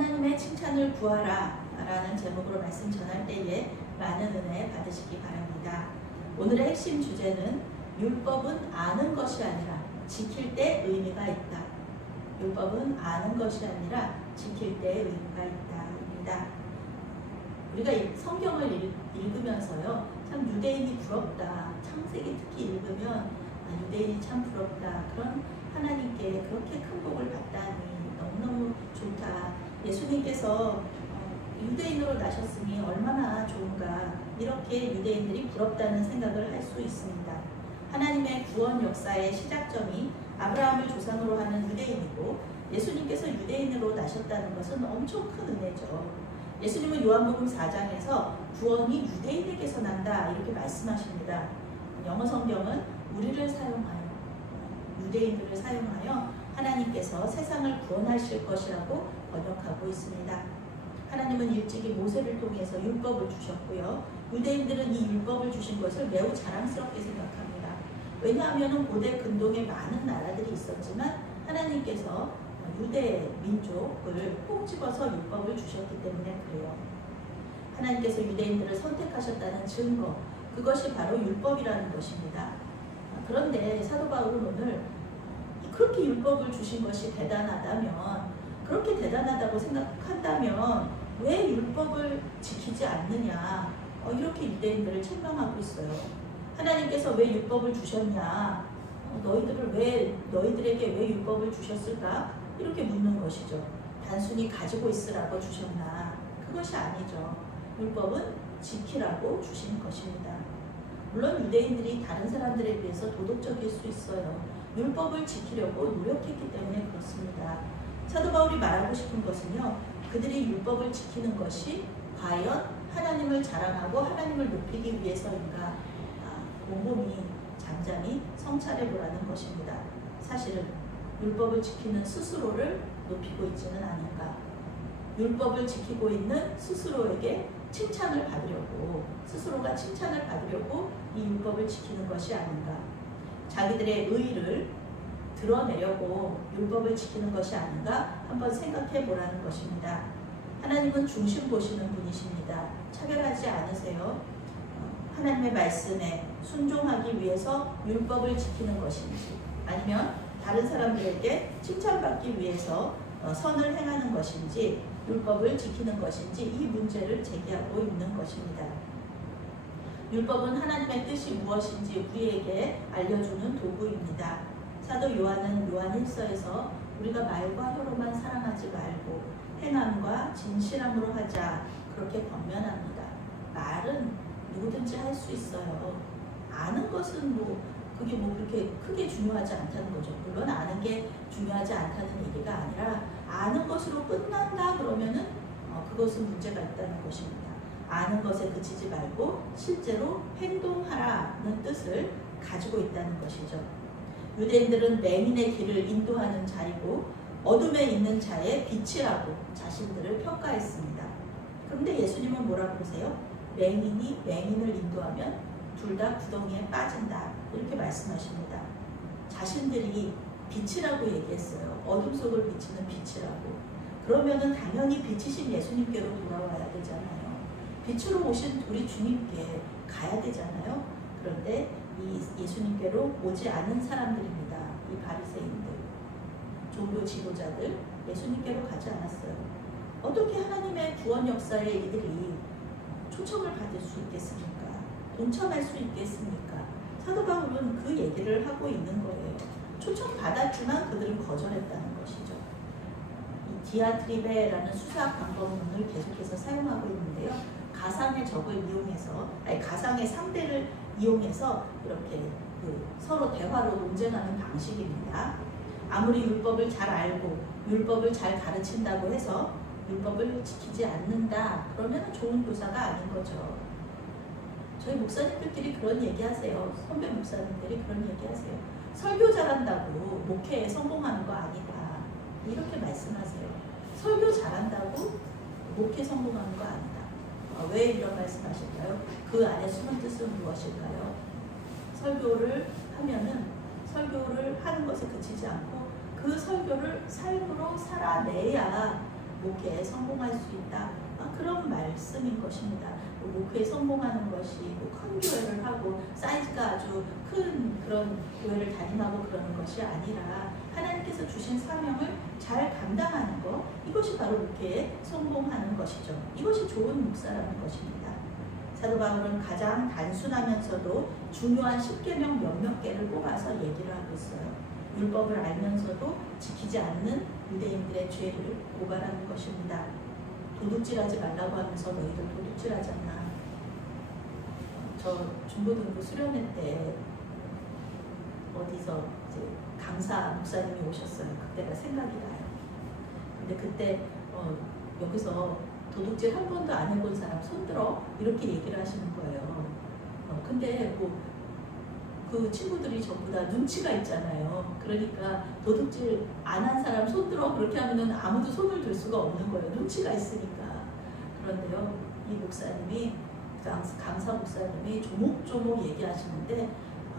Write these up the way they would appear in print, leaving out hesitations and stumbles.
하나님의 칭찬을 구하라 라는 제목으로 말씀 전할 때에 많은 은혜 받으시기 바랍니다. 오늘의 핵심 주제는 율법은 아는 것이 아니라 지킬 때 의미가 있다. 율법은 아는 것이 아니라 지킬 때 의미가 있다입니다. 우리가 성경을 읽으면서요, 참 유대인이 부럽다. 창세기 특히 읽으면 유대인이 참 부럽다. 그런 하나님께 그렇게 큰 복을 받다니 너무너무 좋다. 예수님께서 유대인으로 나셨으니 얼마나 좋은가. 이렇게 유대인들이 부럽다는 생각을 할 수 있습니다. 하나님의 구원 역사의 시작점이 아브라함을 조상으로 하는 유대인이고 예수님께서 유대인으로 나셨다는 것은 엄청 큰 은혜죠. 예수님은 요한복음 4장에서 구원이 유대인에게서 난다 이렇게 말씀하십니다. 영어 성경은 우리를 사용하여, 유대인들을 사용하여 하나님께서 세상을 구원하실 것이라고 번역하고 있습니다. 하나님은 일찍이 모세를 통해서 율법을 주셨고요. 유대인들은 이 율법을 주신 것을 매우 자랑스럽게 생각합니다. 왜냐하면 고대 근동에 많은 나라들이 있었지만 하나님께서 유대 민족을 꼭 집어서 율법을 주셨기 때문에 그래요. 하나님께서 유대인들을 선택하셨다는 증거, 그것이 바로 율법이라는 것입니다. 그런데 사도 바울은 오늘 그렇게 율법을 주신 것이 대단하다면, 그렇게 대단하다고 생각한다면 왜 율법을 지키지 않느냐, 이렇게 유대인들을 책망하고 있어요. 하나님께서 왜 율법을 주셨냐, 너희들에게 왜 율법을 주셨을까, 이렇게 묻는 것이죠. 단순히 가지고 있으라고 주셨나? 그것이 아니죠. 율법은 지키라고 주신 것입니다. 물론 유대인들이 다른 사람들에 비해서 도덕적일 수 있어요. 율법을 지키려고 노력했기 때문에 그렇습니다. 사도 바울이 말하고 싶은 것은요, 그들이 율법을 지키는 것이 과연 하나님을 자랑하고 하나님을 높이기 위해서인가, 곰곰이 잠잠히 성찰해 보라는 것입니다. 사실은 율법을 지키는 스스로를 높이고 있지는 않은가, 율법을 지키고 있는 스스로에게 칭찬을 받으려고, 스스로가 칭찬을 받으려고 이 율법을 지키는 것이 아닌가, 자기들의 의의를 드러내려고 율법을 지키는 것이 아닌가 한번 생각해 보라는 것입니다. 하나님은 중심 보시는 분이십니다. 차별하지 않으세요. 하나님의 말씀에 순종하기 위해서 율법을 지키는 것인지, 아니면 다른 사람들에게 칭찬받기 위해서 선을 행하는 것인지, 율법을 지키는 것인지, 이 문제를 제기하고 있는 것입니다. 율법은 하나님의 뜻이 무엇인지 우리에게 알려주는 도구입니다. 사도 요한은 요한 1서에서 우리가 말과 혀로만 사랑하지 말고 행함과 진실함으로 하자, 그렇게 권면합니다. 말은 누구든지 할 수 있어요. 아는 것은 그게 그렇게 크게 중요하지 않다는 거죠. 물론 아는 게 중요하지 않다는 얘기가 아니라, 아는 것으로 끝난다 그러면은 그것은 문제가 있다는 것입니다. 아는 것에 그치지 말고 실제로 행동하라는 뜻을 가지고 있다는 것이죠. 유대인들은 맹인의 길을 인도하는 자이고 어둠에 있는 자의 빛이라고 자신들을 평가했습니다. 그런데 예수님은 뭐라고 그러세요? 맹인이 맹인을 인도하면 둘 다 구덩이에 빠진다, 이렇게 말씀하십니다. 자신들이 빛이라고 얘기했어요. 어둠 속을 비치는 빛이라고. 그러면은 당연히 빛이신 예수님께로 돌아와야 되잖아요. 빛으로 오신 우리 주님께 가야 되잖아요. 그런데 이 예수님께로 오지 않은 사람들입니다. 이 바리새인들, 종교 지도자들, 예수님께로 가지 않았어요. 어떻게 하나님의 구원 역사에 이들이 초청을 받을 수 있겠습니까? 동참할 수 있겠습니까? 사도 바울은 그 얘기를 하고 있는 거예요. 초청받았지만 그들은 거절했다는 것이죠. 이 디아트리베라는 수사 방법론을 계속해서 사용하고 있는데요. 가상의 적을 이용해서, 가상의 상대를 이용해서 이렇게 서로 대화로 논쟁하는 방식입니다. 아무리 율법을 잘 알고 율법을 잘 가르친다고 해서 율법을 지키지 않는다, 그러면 좋은 교사가 아닌 거죠. 저희 목사님들끼리 그런 얘기하세요. 선배 목사님들이 그런 얘기하세요. 설교 잘한다고 목회에 성공하는 거 아니다, 이렇게 말씀하세요. 설교 잘한다고 목회 성공하는 거 아니다. 왜 이런 말씀하실까요? 그 안에 숨은 뜻은 무엇일까요? 설교를 하면은 설교를 하는 것에 그치지 않고 그 설교를 삶으로 살아내야 목회에 성공할 수 있다. 그런 말씀인 것입니다. 목회에 성공하는 것이 큰 교회를 하고 사이즈가 아주 큰 그런 교회를 담임하고 그러는 것이 아니라 하나님께서 주신 사명을 잘 감당하는 것, 이것이 바로 목회에 성공하는 것이죠. 이것이 좋은 목사라는 것입니다. 사도 바울은 가장 단순하면서도 중요한 10계명 몇몇 개를 뽑아서 얘기를 하고 있어요. 율법을 알면서도 지키지 않는 유대인들의 죄를 고발하는 것입니다. 도둑질하지 말라고 하면서 너희들 도둑질하잖아. 저 중고등부 수련회 때 어디서 이제 강사 목사님이 오셨어요. 그때가 생각이 나요. 근데 그때 여기서 도둑질 한 번도 안 해본 사람 손들어 이렇게 얘기를 하시는 거예요. 근데 그 친구들이 전부 다 눈치가 있잖아요. 그러니까 도둑질 안 한 사람 손들어 그렇게 하면은 아무도 손을 들 수가 없는 거예요. 눈치가 있으니까. 그런데요, 이 목사님이 강사 목사님이 조목조목 얘기하시는데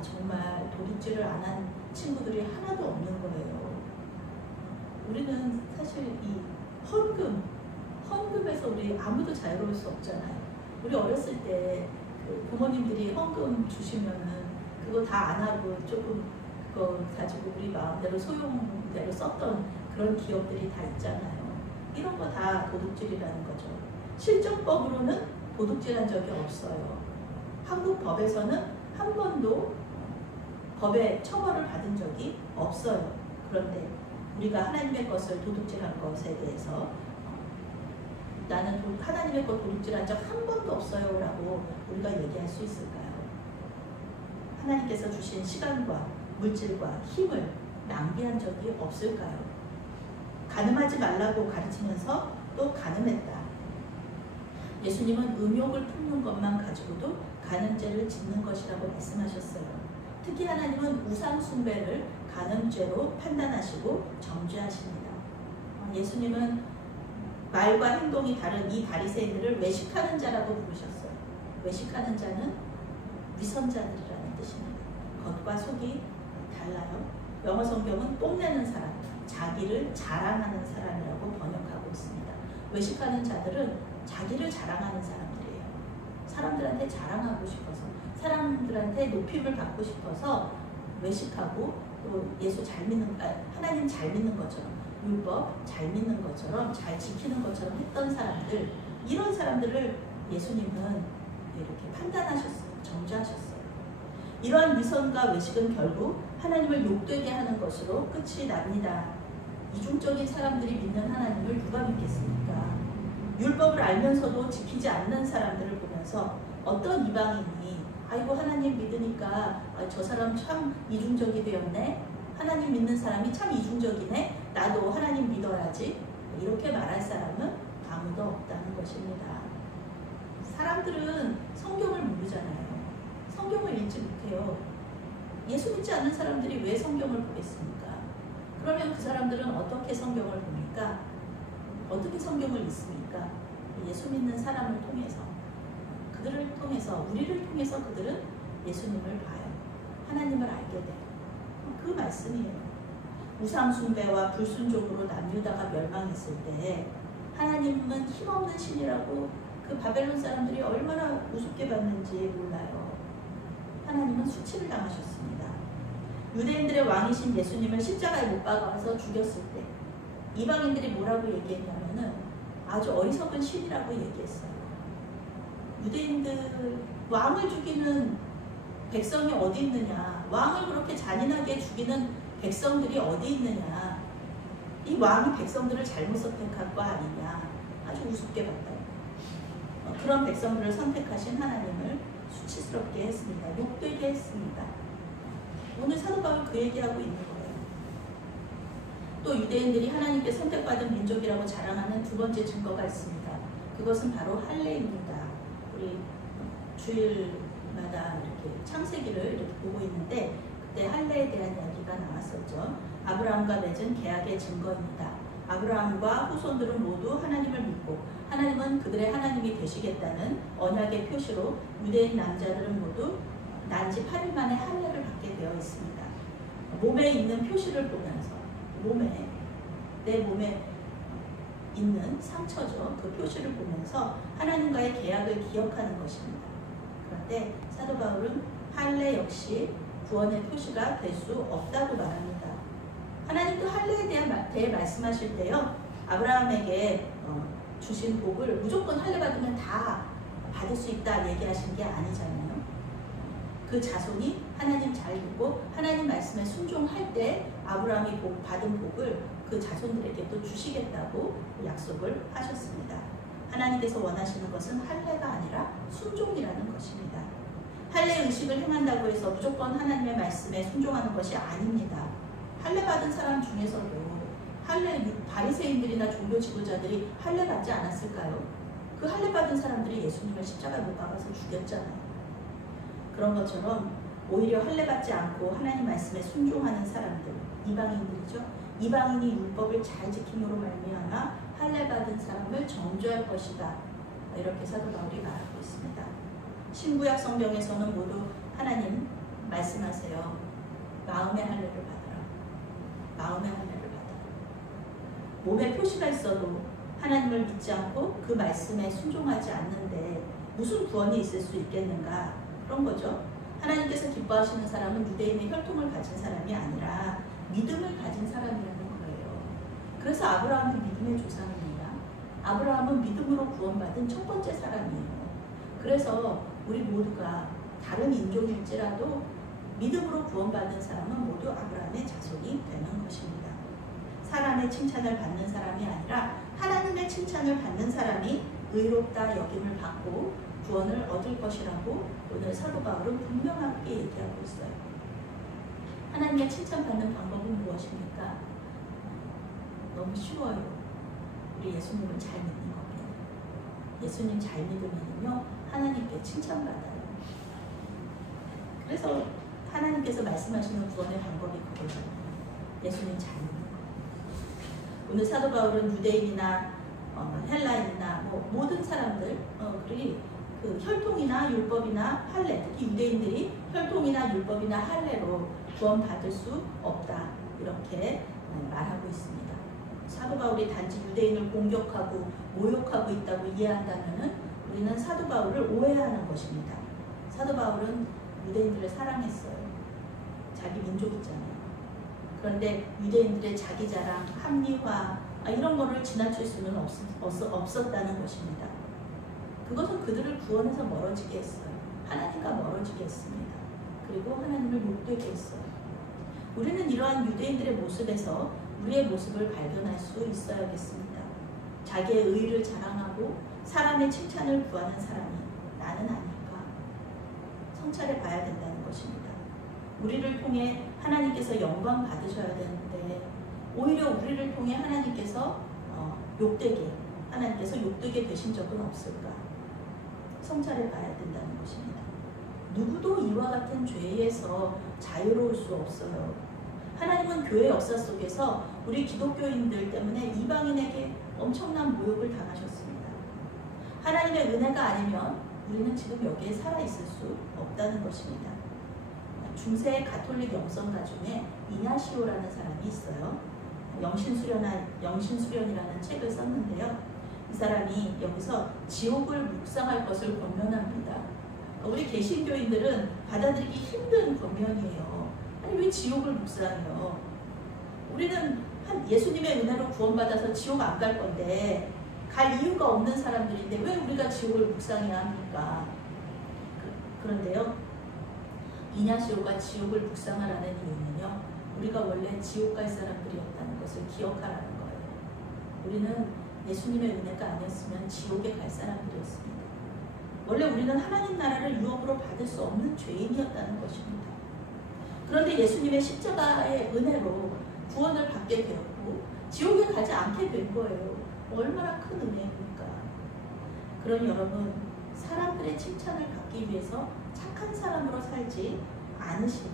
정말 도둑질을 안 한 친구들이 하나도 없는 거예요. 우리는 사실 이 헌금에서 우리 아무도 자유로울 수 없잖아요. 우리 어렸을 때 그 부모님들이 헌금 주시면은 그거 다 안 하고 조금 그거 가지고 우리 마음대로 소용대로 썼던 그런 기억들이 다 있잖아요. 이런 거 다 도둑질이라는 거죠. 실정법으로는 도둑질한 적이 없어요. 한국 법에서는 한 번도 법에 처벌을 받은 적이 없어요. 그런데 우리가 하나님의 것을 도둑질한 것에 대해서 나는 하나님의 것 도둑질한 적 한 번도 없어요 라고 우리가 얘기할 수 있을까요? 하나님께서 주신 시간과 물질과 힘을 낭비한 적이 없을까요? 간음하지 말라고 가르치면서 또 간음했다. 예수님은 음욕을 품는 것만 가지고도 간음죄를 짓는 것이라고 말씀하셨어요. 특히 하나님은 우상 숭배를 간음죄로 판단하시고 정죄하십니다. 예수님은 말과 행동이 다른 이 바리새인들을 외식하는 자라고 부르셨어요. 외식하는 자는 위선자들이라는 뜻입니다. 겉과 속이 달라요. 영어 성경은 뽐내는 사람, 자기를 자랑하는 사람이라고 번역하고 있습니다. 외식하는 자들은 자기를 자랑하는 사람들이에요. 사람들한테 자랑하고 싶어서, 사람들한테 높임을 받고 싶어서 외식하고 또 예수 잘 믿는, 하나님 잘 믿는 것처럼, 율법 잘 믿는 것처럼, 잘 지키는 것처럼 했던 사람들, 이런 사람들을 예수님은 이렇게 판단하셨어요. 정죄하셨어요. 이러한 위선과 외식은 결국 하나님을 욕되게 하는 것으로 끝이 납니다. 이중적인 사람들이 믿는 하나님을 누가 믿겠습니까? 율법을 알면서도 지키지 않는 사람들을 보면서 어떤 이방인이 아이고 하나님 믿으니까 저 사람 참 이중적이 되었네. 하나님 믿는 사람이 참 이중적이네. 나도 하나님 믿어야지. 이렇게 말할 사람은 아무도 없다는 것입니다. 사람들은 성경을 모르잖아요. 성경을 읽지 못해요. 예수 믿지 않는 사람들이 왜 성경을 보겠습니까? 그러면 그 사람들은 어떻게 성경을 봅니까? 어떻게 성경을 읽습니까? 예수 믿는 사람을 통해서, 그들을 통해서, 우리를 통해서 그들은 예수님을 봐요. 하나님을 알게 돼요. 그 말씀이에요. 우상 숭배와 불순종으로 남유다가 멸망했을 때 하나님은 힘없는 신이라고 그 바벨론 사람들이 얼마나 우습게 봤는지 몰라요. 하나님은 수치를 당하셨습니다. 유대인들의 왕이신 예수님을 십자가에 못 박아서 죽였을 때 이방인들이 뭐라고 얘기했냐면은 아주 어리석은 신이라고 얘기했어요. 유대인들 왕을 죽이는 백성이 어디 있느냐, 왕을 그렇게 잔인하게 죽이는 백성들이 어디 있느냐, 이 왕이 백성들을 잘못 선택한 거 아니냐, 아주 우습게 봤다. 그런 백성들을 선택하신 하나님을 수치스럽게 했습니다. 욕되게 했습니다. 오늘 사도 바울 그 얘기하고 있는 거예요. 또 유대인들이 하나님께 선택받은 민족이라고 자랑하는 두 번째 증거가 있습니다. 그것은 바로 할례입니다. 우리 주일마다 이렇게 창세기를 이렇게 보고 있는데 그때 할례에 대한 이야기가 나왔었죠. 아브라함과 맺은 계약의 증거입니다. 아브라함과 후손들은 모두 하나님을 믿고 하나님은 그들의 하나님이 되시겠다는 언약의 표시로 유대인 남자들은 모두 난지 8일 만에 할례를 받게 되어 있습니다. 몸에 있는 표시를 보면서 내 몸에 있는 상처죠. 그 표시를 보면서 하나님과의 계약을 기억하는 것입니다. 그런데 사도 바울은 할례 역시 구원의 표시가 될 수 없다고 말합니다. 하나님도 할례에 대해 말씀하실 때요, 아브라함에게 주신 복을 무조건 할례 받으면 다 받을 수 있다 얘기하신 게 아니잖아요. 그 자손이 하나님 잘 듣고 하나님 말씀에 순종할 때 아브라함이 받은 복을 그 자손들에게 또 주시겠다고 약속을 하셨습니다. 하나님께서 원하시는 것은 할례가 아니라 순종이라는 것입니다. 할례 의식을 행한다고 해서 무조건 하나님의 말씀에 순종하는 것이 아닙니다. 할례 받은 사람 중에서도 바리새인들이나 종교 지도자들이 할례 받지 않았을까요? 그 할례 받은 사람들이 예수님을 십자가에 못 박아서 죽였잖아요. 그런 것처럼 오히려 할례 받지 않고 하나님 말씀에 순종하는 사람들, 이방인들이죠. 이방인이 율법을 잘 지킴으로 말미암아 할례 받은 사람을 정죄할 것이다. 이렇게 사도 바울이 말하고 있습니다. 신구약 성경에서는 모두 하나님 말씀하세요. 마음의 할례를 받아라. 마음의 할례를 받아라. 몸에 표시가 있어도 하나님을 믿지 않고 그 말씀에 순종하지 않는데 무슨 구원이 있을 수 있겠는가? 그런 거죠. 하나님께서 기뻐하시는 사람은 유대인의 혈통을 가진 사람이 아니라 믿음을 가진 사람이라는 거예요. 그래서 아브라함은 믿음의 조상입니다. 아브라함은 믿음으로 구원받은 첫 번째 사람이에요. 그래서 우리 모두가 다른 인종일지라도 믿음으로 구원받은 사람은 모두 아브라함의 자손이 되는 것입니다. 사람의 칭찬을 받는 사람이 아니라 하나님의 칭찬을 받는 사람이 의롭다 여김을 받고 구원을 얻을 것이라고 오늘 사도 바울은 분명하게 얘기하고 있어요. 하나님의 칭찬받는 방법은 무엇입니까? 너무 쉬워요. 우리 예수님을 잘 믿는 겁니다. 예수님 잘 믿으면요 하나님께 칭찬받아요. 그래서 하나님께서 말씀하시는 구원의 방법이 그거잖아요. 예수님 잘 믿는 거예요. 오늘 사도 바울은 유대인이나 헬라인이나 모든 사람들 그 혈통이나 율법이나 할례, 특히 유대인들이 혈통이나 율법이나 할례로 구원받을 수 없다 이렇게 말하고 있습니다. 사도 바울이 단지 유대인을 공격하고 모욕하고 있다고 이해한다면 우리는 사도 바울을 오해하는 것입니다. 사도 바울은 유대인들을 사랑했어요. 자기 민족 있잖아요. 그런데 유대인들의 자기 자랑, 합리화 이런 거를 지나칠 수는 없었다는 것입니다. 그것은 그들을 구원에서 멀어지게 했어요. 하나님과 멀어지게 했습니다. 그리고 하나님을 욕되게 했어요. 우리는 이러한 유대인들의 모습에서 우리의 모습을 발견할 수 있어야겠습니다. 자기의 의의를 자랑하고 사람의 칭찬을 구하는 사람이 나는 아닐까? 성찰해 봐야 된다는 것입니다. 우리를 통해 하나님께서 영광 받으셔야 되는데 오히려 우리를 통해 하나님께서 하나님께서 욕되게 되신 적은 없을까? 성찰해 봐야 된다는 것입니다. 누구도 이와 같은 죄에서 자유로울 수 없어요. 하나님은 교회 역사 속에서 우리 기독교인들 때문에 이방인에게 엄청난 모욕을 당하셨습니다. 하나님의 은혜가 아니면 우리는 지금 여기에 살아있을 수 없다는 것입니다. 중세 가톨릭 영성가 중에 이냐시오라는 사람이 있어요. 영신수련이라는 책을 썼는데요. 이 사람이 여기서 지옥을 묵상할 것을 권면합니다. 우리 개신교인들은 받아들이기 힘든 권면이에요. 아니 왜 지옥을 묵상해요? 우리는 예수님의 은혜로 구원받아서 지옥 안 갈 건데 갈 이유가 없는 사람들인데 왜 우리가 지옥을 묵상해야 합니까? 그런데요. 이냐시오가 지옥을 묵상하라는 이유는요. 우리가 원래 지옥 갈 사람들이었다는 것을 기억하라는 거예요. 우리는 예수님의 은혜가 아니었으면 지옥에 갈 사람들이었습니다. 원래 우리는 하나님 나라를 유업으로 받을 수 없는 죄인이었다는 것입니다. 그런데 예수님의 십자가의 은혜로 구원을 받게 되었고 지옥에 가지 않게 된 거예요. 얼마나 큰 은혜입니까? 그러니 여러분, 사람들의 칭찬을 받기 위해서 착한 사람으로 살지 않으시길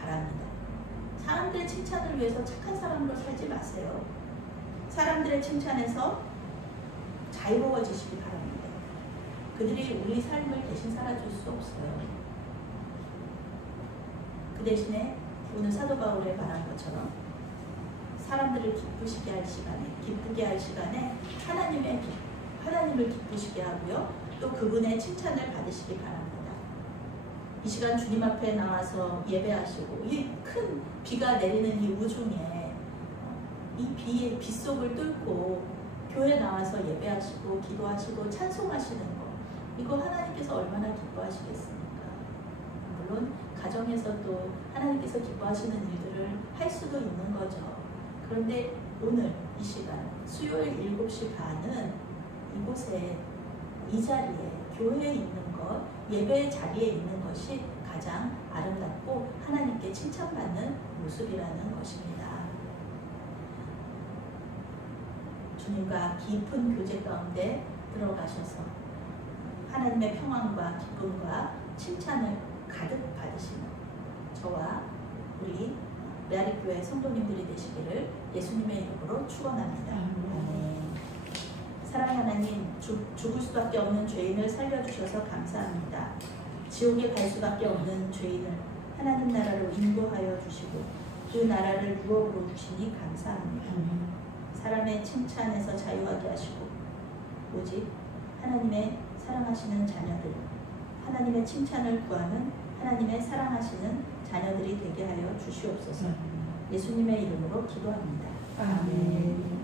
바랍니다. 사람들의 칭찬을 위해서 착한 사람으로 살지 마세요. 사람들의 칭찬에서 자유로워지시기 바랍니다. 그들이 우리 삶을 대신 살아줄 수 없어요. 그 대신에 오늘 사도 바울에 말한 것처럼 사람들을 기쁘시게 할 시간에, 기쁘게 할 시간에 하나님을 기쁘시게 하고요. 또 그분의 칭찬을 받으시기 바랍니다. 이 시간 주님 앞에 나와서 예배하시고 이 큰 비가 내리는 이 우중에 이 빗속을 뚫고 교회 나와서 예배하시고 기도하시고 찬송하시는 것, 이거 하나님께서 얼마나 기뻐하시겠습니까? 물론 가정에서도 하나님께서 기뻐하시는 일들을 할 수도 있는 거죠. 그런데 오늘 이 시간 수요일 7시 반은 이곳에, 이 자리에, 교회에 있는 것, 예배의 자리에 있는 것이 가장 아름답고 하나님께 칭찬받는 모습이라는 것입니다. 주님과 깊은 교제 가운데 들어가셔서 하나님의 평안과 기쁨과 칭찬을 가득 받으시는 저와 우리 메아리교회 성도님들이 되시기를 예수님의 이름으로 축원합니다. 사랑하는 하나님, 죽을 수밖에 없는 죄인을 살려주셔서 감사합니다. 지옥에 갈 수밖에 없는 죄인을 하나님 나라로 인도하여 주시고 그 나라를 유업으로 주시니 감사합니다. 사람의 칭찬에서 자유하게 하시고 오직 하나님의 사랑하시는 자녀들, 하나님의 칭찬을 구하는 하나님의 사랑하시는 자녀들이 되게 하여 주시옵소서. 예수님의 이름으로 기도합니다. 아멘.